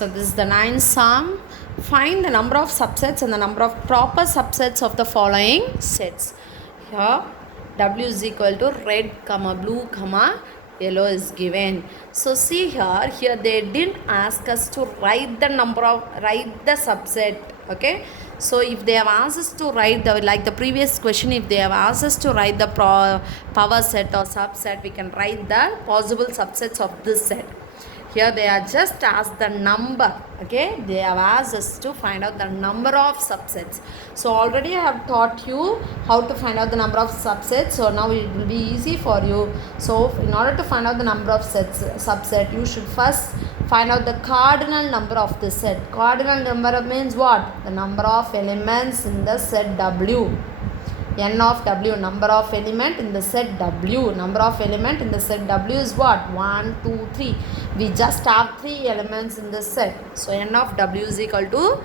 So this is the ninth sum. Find the number of subsets and the number of proper subsets of the following sets. Here W is equal to red, blue, yellow is given. So see here they didn't ask us to write the subset. Okay. So if they have asked us to write like the previous question, if they have asked us to write the power set or subset, we can write the possible subsets of this set. Here they are just asked the number. Okay, they have asked us to find out the number of subsets. So already I have taught you how to find out the number of subsets. So now it will be easy for you. So in order to find out the number of subset, you should first find out the cardinal number of the set. Cardinal number means what? The number of elements in the set W. N of W, number of element in the set W. Number of element in the set W is what? 1, 2, 3. We just have 3 elements in the set. So N of W is equal to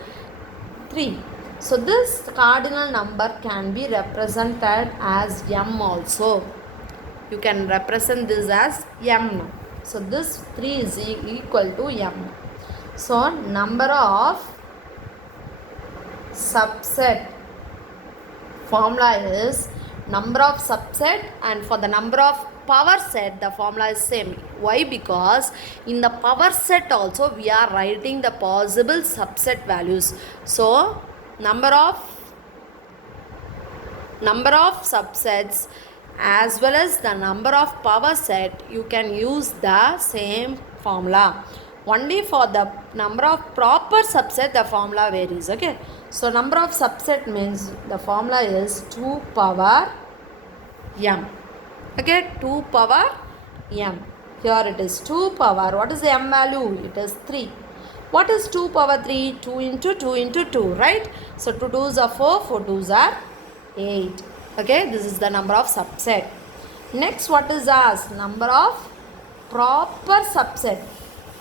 3. So this cardinal number can be represented as M also. You can represent this as M. So this 3 is equal to M. So number of subset formula is number of subset, and for the number of power set the formula is same. Why? Because in the power set also we are writing the possible subset values. So number of subsets as well as the number of power set, you can use the same formula. Only for the number of proper subset the formula varies. Okay, so number of subset means the formula is 2 power m. Okay, 2 power m. Here it is 2 power. What is the m value? It is 3. What is 2 power 3? 2 into 2 into 2, right? So 2 2s are 4, 4 2s are 8. Okay, this is the number of subset. Next, what is asked? Number of proper subset.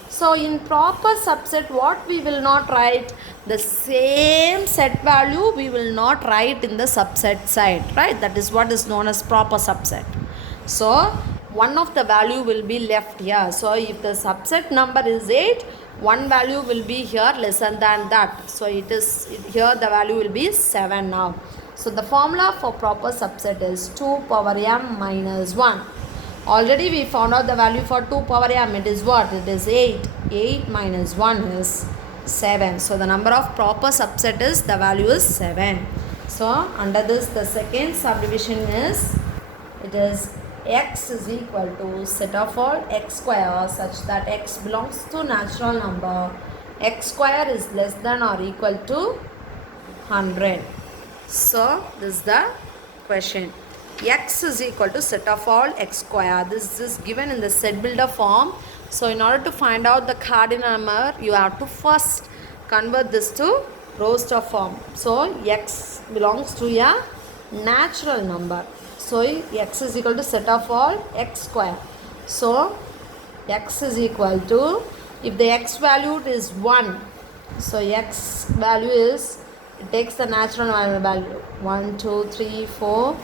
So in proper subset, what we will not write? The same set value we will not write in the subset side, right? That is what is known as proper subset. So one of the value will be left here. So if the subset number is 8, one value will be here lesser than that. So it is here the value will be 7 now. So the formula for proper subset is 2 power m minus 1. Already we found out the value for 2 power m. It is what? It is 8. 8 minus 1 is 7. So the number of proper subset is, the value is 7. So under this the second subdivision is, it is x is equal to set of all x square such that x belongs to natural number. X square is less than or equal to 100. So this is the question. X is equal to set of all x square. This is given in the set builder form. So in order to find out the cardinal number, you have to first convert this to roster form. So x belongs to a natural number. So x is equal to set of all x square. So x is equal to, if the x value is 1, so x value is, it takes the natural value 1, 2, 3, 4,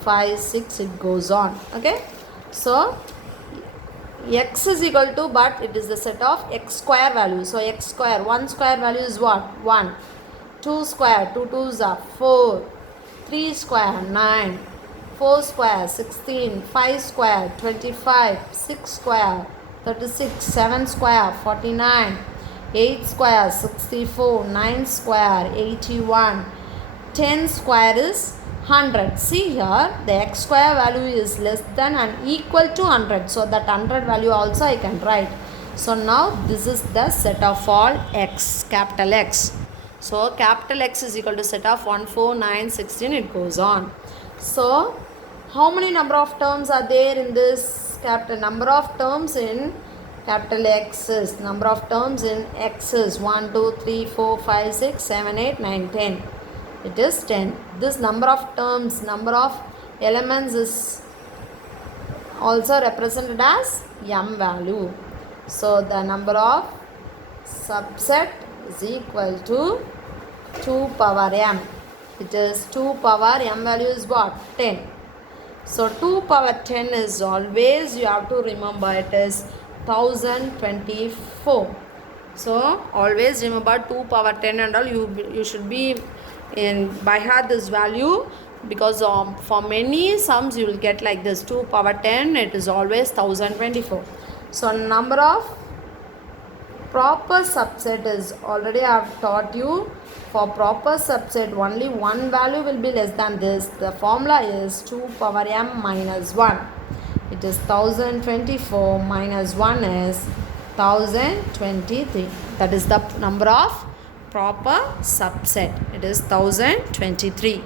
5, 6, it goes on. Okay, so x is equal to, but it is the set of x square value. So x square, 1 square value is what? 1. 2 square, 2 2s are 4. 3 square, 9. 4 square, 16. 5 square, 25. 6 square, 36. 7 square, 49. 8 square, 64. 9 square, 81. 10 square is 100. See here, the x square value is less than and equal to 100. So that 100 value also I can write. So now this is the set of all x, capital X. So capital X is equal to set of 1, 4, 9, 16, it goes on. So how many number of terms are there in this capital? Number of terms in capital X is, number of terms in X is 1, 2, 3, 4, 5, 6, 7, 8, 9, 10. It is 10. This number of terms, number of elements is also represented as m value. So the number of subset is equal to 2 power m. It is 2 power m value is what? 10. So 2 power 10 is always, you have to remember, it is 1024. So always remember 2 power 10 and all. You should be in by heart this value, because for many sums you will get like this 2 power 10. It is always 1024. So number of proper subset is already I have taught you. For proper subset only one value will be less than this. The formula is 2 power m minus 1. It is 1024 minus 1 is 1023. That is the number of proper subset. It is 1023.